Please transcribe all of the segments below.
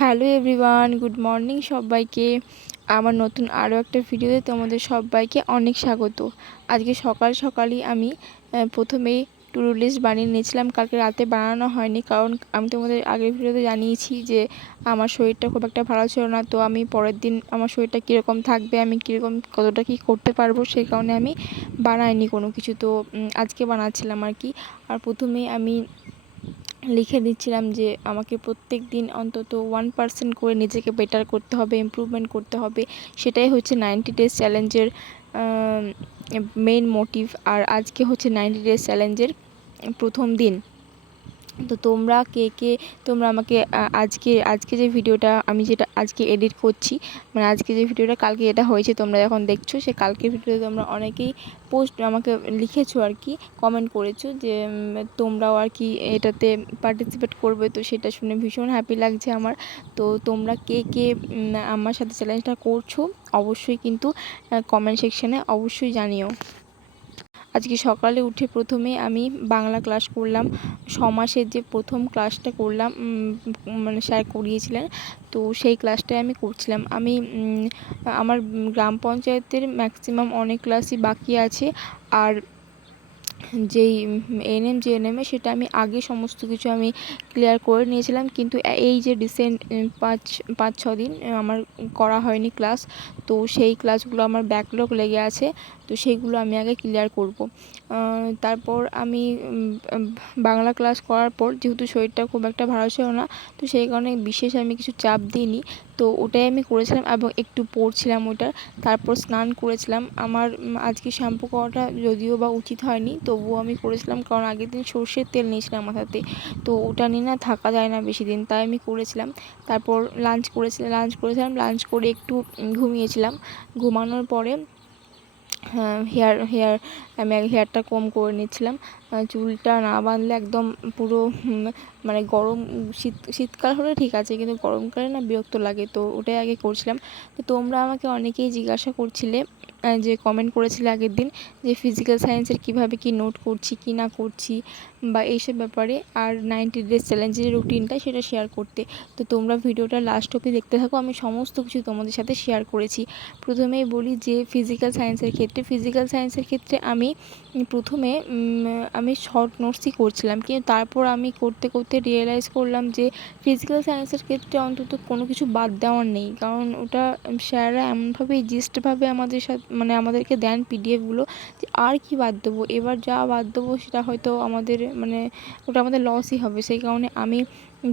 Hello everyone, good morning সবাইকে। আমার নতুন আরও একটা ভিডিওতে তোমাদের সবাইকে অনেক স্বাগত। আজকে সকাল সকালই আমি প্রথমেই টু ডু লিস্ট বানিয়ে নিয়েছিলাম। কালকে রাতে বানানো হয়নি, কারণ আমি তোমাদের আগের ভিডিওতে জানিয়েছি যে আমার শরীরটা খুব একটা ভালো ছিল না। তো আমি পরের দিন আমার শরীরটা কীরকম থাকবে, আমি কীরকম কতটা কী করতে পারবো, সেই কারণে আমি বানাইনি কোনো কিছু। তো আজকে বানাচ্ছিলাম আর কি। আর প্রথমেই আমি লিখে দিচ্ছিলাম যে আমাকে প্রত্যেক দিন অন্তত 1% করে নিজেকে বেটার করতে হবে, ইমপ্রুভমেন্ট করতে হবে। সেটাই হচ্ছে 90 ডেজ চ্যালেঞ্জের মেইন মোটিভ। আর আজকে হচ্ছে 90 ডেজ চ্যালেঞ্জের প্রথম দিন। তো তোমরা কে তোমরা আমাকে আজকে যে ভিডিওটা আমি যেটা আজকে এডিট করছি, মানে আজকে যে ভিডিওটা কালকে এটা হয়েছে তোমরা যখন দেখছো, সে কালকের ভিডিওতে তোমরা অনেকেই পোস্ট আমাকে লিখেছো আর কি, কমেন্ট করেছো যে তোমরাও আর কি এটাতে পার্টিসিপেট করবে। তো সেটা শুনে ভীষণ হ্যাপি লাগছে আমার। তো তোমরা কে আমার সাথে চ্যালেঞ্জটা করছো অবশ্যই কিন্তু কমেন্ট সেকশানে অবশ্যই জানিও। আজকে সকালে উঠে প্রথমে আমি বাংলা ক্লাস করলাম। সমাসের যে প্রথম ক্লাসটা করলাম, মানে স্যার করিয়েছিলেন, তো সেই টাই আমি করছিলাম। আমি আমার গ্রাম পঞ্চায়েতের ম্যাক্সিমাম অনেক ক্লাসই বাকি আছে। আর যেই এএনএম জিএনএমে সেটা আমি আগে সমস্ত কিছু আমি ক্লিয়ার করে নিয়েছিলাম, কিন্তু এই যে রিসেন্ট 5-6 দিন আমার করা হয়নি ক্লাস। তো সেই ক্লাসগুলো আমার ব্যাকলগ লেগে আছে, তো সেইগুলো আমি আগে ক্লিয়ার করব। তারপর আমি বাংলা ক্লাস করার পর যেহেতু শরীরটা খুব একটা ভালো ছিল না, তো সেই কারণে বিশেষ আমি কিছু চাপ দিইনি। তো ওটাই আমি করেছিলাম এবং একটু পড়ছিলাম ওটা। তারপর স্নান করেছিলাম। আমার আজকে শ্যাম্পু করাটা যদিও বা উচিত হয়নি, তবুও আমি করেছিলাম, কারণ আগের দিন সর্ষের তেল নিয়েছিলাম মাথাতে। তো ওটা নিয়ে না থাকা যায় না বেশি দিন, তাই আমি করেছিলাম। তারপর লাঞ্চ করেছিলাম। লাঞ্চ করে একটু ঘুমিয়েছিলাম। ঘুমানোর পরে আমি আগে হেয়ারটা কম করে নিচ্ছিলাম। চুলটা না বাঁধলে একদম পুরো মানে গরম, শীতকাল হলে ঠিক আছে, কিন্তু গরমকালে না বিরক্ত লাগে। তো ওটাই আগে করছিলাম। তো তোমরা আমাকে অনেকেই জিজ্ঞাসা করছিলে, যে কমেন্ট করেছিলে আগের দিন, যে ফিজিক্যাল সায়েন্সের কীভাবে কী নোট করছি কি না করছি বা এইসব ব্যাপারে, আর 90 ডেজ চ্যালেঞ্জের রুটিনটা সেটা শেয়ার করতে। তো তোমরা ভিডিওটা লাস্ট অবধি দেখতে থাকো, আমি সমস্ত কিছু তোমাদের সাথে শেয়ার করেছি। প্রথমেই বলি যে ফিজিক্যাল সায়েন্সের ক্ষেত্রে আমি প্রথমে আমি শর্ট নোটসই করছিলাম, কিন্তু তারপর আমি করতে করতে রিয়েলাইজ করলাম যে ফিজিক্যাল সায়েন্সের ক্ষেত্রে অন্তত কোনো কিছু বাদ দেওয়ার নেই, কারণ ওটা স্যাররা এমনভাবেই জিস্টভাবে আমাদের সাথে মানে আমাদেরকে দেন পিডিএফগুলো, যে আর কি বাদ দেবো, এবার যা বাদ দেবো সেটা হয়তো আমাদের মানে ওটা আমাদের লসই হবে। সেই কারণে আমি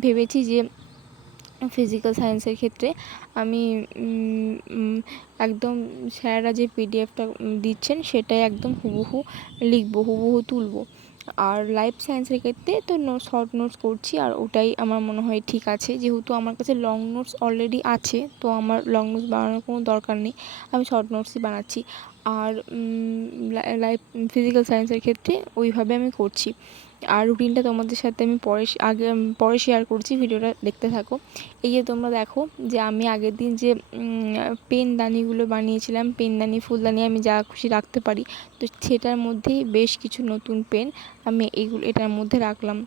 ভেবেছি যে ফিজিক্যাল সায়েন্সের ক্ষেত্রে আমি একদম স্যাররা যে পিডিএফটা দিচ্ছেন সেটাই একদম হুবহু লিখবো, হুবহু তুলবো। আর লাইফ সায়েন্সের ক্ষেত্রে তো শর্ট নোটস করছি, আর ওটাই আমার মনে হয় ঠিক আছে, যেহেতু আমার কাছে লং নোটস অলরেডি আছে, তো আমার লং নোটস বানানোর কোনো দরকার নেই, আমি শর্ট নোটসই বানাচ্ছি। আর লাইফ ফিজিক্যাল সায়েন্সের ক্ষেত্রে ওইভাবে আমি করছি। আর রুটিনটা তোমাদের সাথে আমি পরে শেয়ার করছি, ভিডিওটা দেখতে থাকো। এই যে তোমরা দেখো যে আমি আগের দিন যে পেনদানিগুলো বানিয়েছিলাম, পেনদানি ফুলদানি আমি যা খুশি রাখতে পারি, তো সেটার মধ্যেই বেশ কিছু নতুন পেন আমি এটার মধ্যে রাখলাম।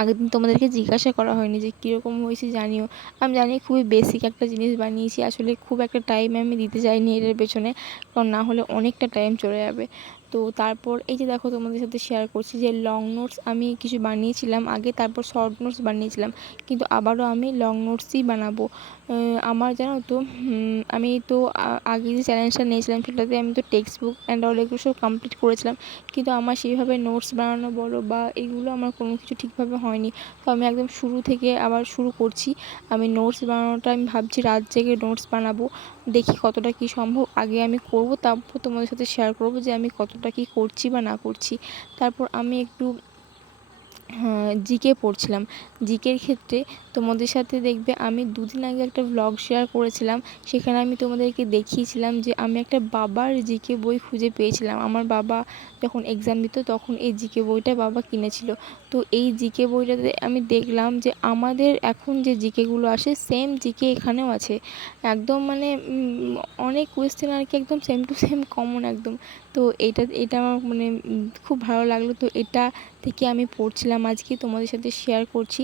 আগের দিন তোমাদেরকে জিজ্ঞাসা করা হয়নি যে কীরকম হয়েছে জানিও। আমি জানি খুবই বেসিক একটা জিনিস বানিয়েছি, আসলে খুব একটা টাইম আমি দিতে চাইনি এটার পেছনে, কারণ না হলে অনেকটা টাইম চলে যাবে। তো তারপর এই যে দেখো তোমাদের সাথে শেয়ার করছি যে লং নোটস আমি কিছু বানিয়েছিলাম আগে, তারপর শর্ট নোটস বানিয়েছিলাম, কিন্তু আবারও আমি লং নোটসই বানাবো। আমার জানো তো আমি তো আগে যে চ্যালেঞ্জটা নিয়েছিলাম সেটাতে আমি তো টেক্সট বুক অ্যান্ড অল এগুলো সব কমপ্লিট করেছিলাম, কিন্তু আমার সেইভাবে নোটস বানানো বলো বা এগুলো আমার কোনো কিছু ঠিকভাবে হয়নি। তো আমি একদম শুরু থেকে আবার শুরু করছি। আমি নোটস বানানোটা আমি ভাবছি রাত জেগে নোটস বানাবো, দেখি কতটা কী সম্ভব। আগে আমি করবো, তারপর তোমাদের সাথে শেয়ার করবো যে আমি কতটা কী করছি বা না করছি। তারপর আমি একটু জিকে পড়ছিলাম। জিকের ক্ষেত্রে তোমাদের সাথে দেখবে আমি দুদিন আগে একটা ভ্লগ শেয়ার করেছিলাম, সেখানে আমি তোমাদেরকে দেখিয়েছিলাম যে আমি একটা বাবার জিকে বই খুঁজে পেয়েছিলাম। আমার বাবা যখন এক্সাম দিত তখন এই জিকে বইটা বাবা কিনেছিল। তো এই জিকে বইটাতে আমি দেখলাম যে আমাদের এখন যে জিকেগুলো আসে সেম জিকে এখানেও আছে, একদম মানে অনেক কোয়েশ্চেন আর কি একদম সেম টু সেম কমন একদম। তো এটা আমার মানে খুব ভালো লাগলো। তো এটা থেকে আমি পড়ছিলাম, আজকে তোমাদের সাথে শেয়ার করছি।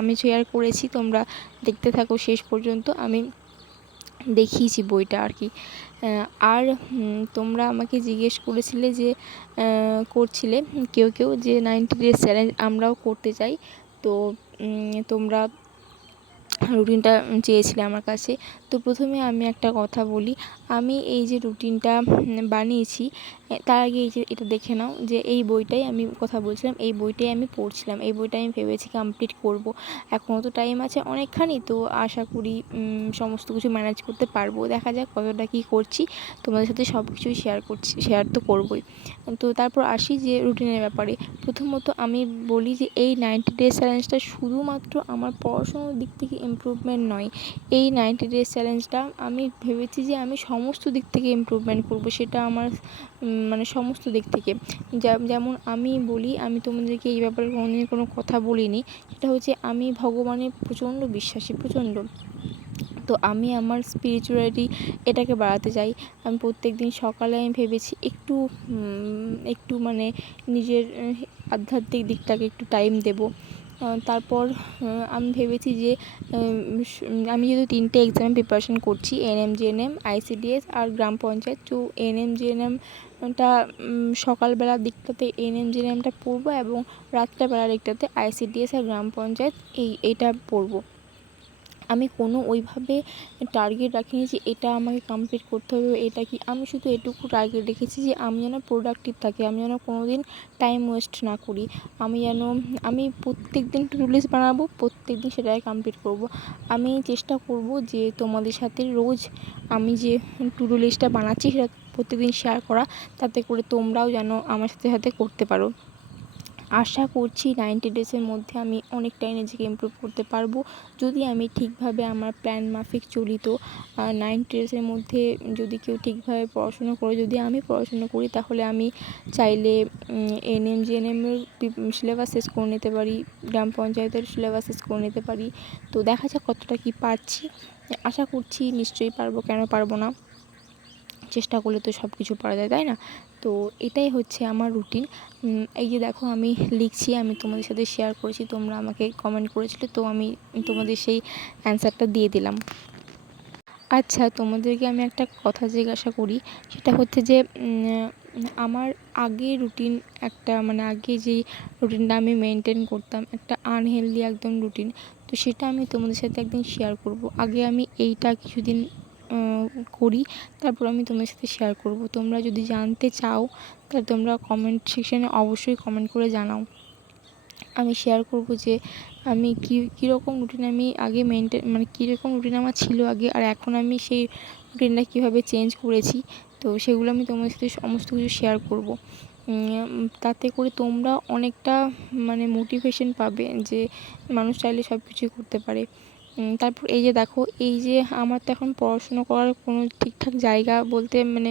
আমি শেয়ার করেছি, তোমরা দেখতে থাকো শেষ পর্যন্ত। আমি দেখিয়েছি বইটা আর কি। আর তোমরা আমাকে জিজ্ঞেস করেছিলে যে করছিলে কেউ যে 90 ডেজ চ্যালেঞ্জ আমরাও করতে চাই। তো তোমরা রুটিনটা চেয়েছিলে আমার কাছে। তো প্রথমে আমি একটা কথা বলি, আমি এই যে রুটিনটা বানিয়েছি তার আগে এই যে এটা দেখে নাও যে এই বইটাই আমি কথা বলছিলাম, এই বইটাই আমি পড়ছিলাম, এই বইটা আমি ভেবেছি কমপ্লিট করব। এখনও তো টাইম আছে অনেকখানি, তো আশা করি সমস্ত কিছু ম্যানেজ করতে পারবো। দেখা যাক কতটা কী করছি, তোমাদের সাথে সব কিছুই শেয়ার তো করবই। তো তারপর আসি যে রুটিনের ব্যাপারে। প্রথমত আমি বলি যে এই 90 ডেজ চ্যালেঞ্জটা শুধুমাত্র আমার পড়াশোনার দিক থেকে ইমপ্রুভমেন্ট নয়, এই 90 ডেজ চ্যালেঞ্জটা আমি ভেবেছি যে আমি সমস্ত দিক থেকে ইমপ্রুভমেন্ট করব। সেটা আমার মানে সমস্ত দিক থেকে। যেমন আমি বলি, আমি তোমাদেরকে এই ব্যাপারে কোনোদিন কোনো কথা বলিনি, সেটা হচ্ছে আমি ভগবানে প্রচণ্ড বিশ্বাসী, প্রচণ্ড। তো আমি আমার স্পিরিচুয়ালিটি এটাকে বাড়াতে চাই। আমি প্রত্যেকদিন সকালে আমি ভেবেছি একটু মানে নিজের আধ্যাত্মিক দিকটাকে একটু টাইম দেবো। তারপর আমি ভেবেছি যে আমি যেহেতু 3টে এক্সামের প্রিপারেশন করছি, এএনএম, জিএনএম, আইসিডিএস আর গ্রাম পঞ্চায়েত। তো এএনএম জিএনএমটা সকালবেলার দিকটাতে এএনএম জিএনএমটা পড়বো এবং রাত্রেবেলার দিকটাতে আইসিডিএস আর গ্রাম পঞ্চায়েত এইটা পড়বো। আমি কোনো ওইভাবে টার্গেট রাখিনি যে এটা আমাকে কমপ্লিট করতে হবে, এটা কি। আমি শুধু এটুকু টার্গেট রেখেছি যে আমি যেন প্রোডাক্টিভ থাকি, আমি যেন কোনো দিন টাইম ওয়েস্ট না করি। আমি প্রত্যেক দিন টু ডু লিস্ট বানাবো, প্রত্যেক দিন সেটাকে কমপ্লিট করব। আমি চেষ্টা করব যে তোমাদের সাথে রোজ আমি যে টু ডু লিস্টটা বানাচ্ছি সেটা প্রত্যেকদিন শেয়ার করা, তাতে করে তোমরাও যেন আমার সাথে সাথে করতে পারো। আশা করছি 90 ডেজের মধ্যে আমি অনেকটাই নিজেকে ইমপ্রুভ করতে পারবো, যদি আমি ঠিকভাবে আমার প্ল্যান মাফিক চলি। তো 90 ডেজের মধ্যে যদি কেউ ঠিকভাবে পড়াশুনো করে, যদি আমি পড়াশুনো করি, তাহলে আমি চাইলে এএনএম জিএনএমের সিলেবাস শেষ করে নিতে পারি, গ্রাম পঞ্চায়েতের সিলেবাস শেষ করে নিতে পারি। তো দেখা যাক কতটা কী পারছি। আশা করছি নিশ্চয়ই পারবো, কেন পারবো না। চেষ্টা করলে তো সব কিছু পারা যায়, তাই না? তো এটাই হচ্ছে আমার রুটিন। এই যে দেখো আমি লিখছি, আমি তোমাদের সাথে শেয়ার করেছি, তোমরা আমাকে কমেন্ট করেছিলে, তো আমি তোমাদের সেই অ্যান্সারটা দিয়ে দিলাম। আচ্ছা, তোমাদেরকে আমি একটা কথা জিজ্ঞাসা করি, সেটা হচ্ছে যে আমার আগে রুটিন একটা মানে আগে যেই রুটিনটা আমি মেনটেন করতাম, একটা আনহেলদি একদম রুটিন, তো সেটা আমি তোমাদের সাথে একদিন শেয়ার করব। আগে আমি এইটা কিছুদিন করি, তারপর আমি তোমাদের সাথে শেয়ার করব। তোমরা যদি জানতে চাও তাহলে তোমরা কমেন্ট সেকশানে অবশ্যই কমেন্ট করে জানাও। আমি শেয়ার করব যে আমি কীরকম রুটিন আমি আগে মেনটেন মানে কীরকম রুটিন আমার ছিল আগে, আর এখন আমি সেই রুটিনটা কীভাবে চেঞ্জ করেছি। তো সেগুলো আমি তোমাদের সাথে সমস্ত কিছু শেয়ার করব। তাতে করে তোমরা অনেকটা মানে মোটিভেশন পাবে যে মানুষ চাইলে সব কিছুই করতে পারে। তারপর এই যে দেখো, এই যে আমার তো এখন পড়াশুনো করার কোনো ঠিকঠাক জায়গা বলতে মানে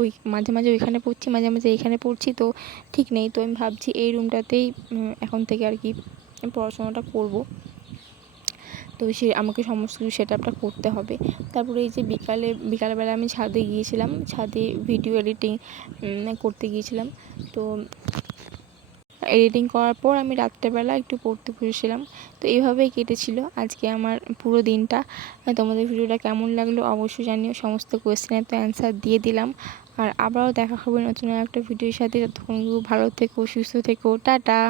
ওই মাঝে মাঝে ওইখানে পড়ছি, মাঝে মাঝে এইখানে পড়ছি, তো ঠিক নেই। তো আমি ভাবছি এই রুমটাতেই এখন থেকে আর কি পড়াশোনাটা করব। তো আমাকে সমস্ত কিছু সেটআপটা করতে হবে। তারপরে এই যে বিকালবেলা আমি ছাদে গিয়েছিলাম, ছাদে ভিডিও এডিটিং করতে গিয়েছিলাম। তো এডিটিং করার পর আমি রাত্রেবেলা একটু পড়তে বসেছিলাম। তো এইভাবেই কেটেছিল আজকে আমার পুরো দিনটা। তোমাদের ভিডিওটা কেমন লাগলো অবশ্যই জানিও। সমস্ত কোয়েশ্চেনের তো অ্যান্সার দিয়ে দিলাম। আর আবারও দেখা হবে নতুন একটা ভিডিওর সাথে। ততক্ষণ ভালো থেকো, সুস্থ থেকো, টাটা।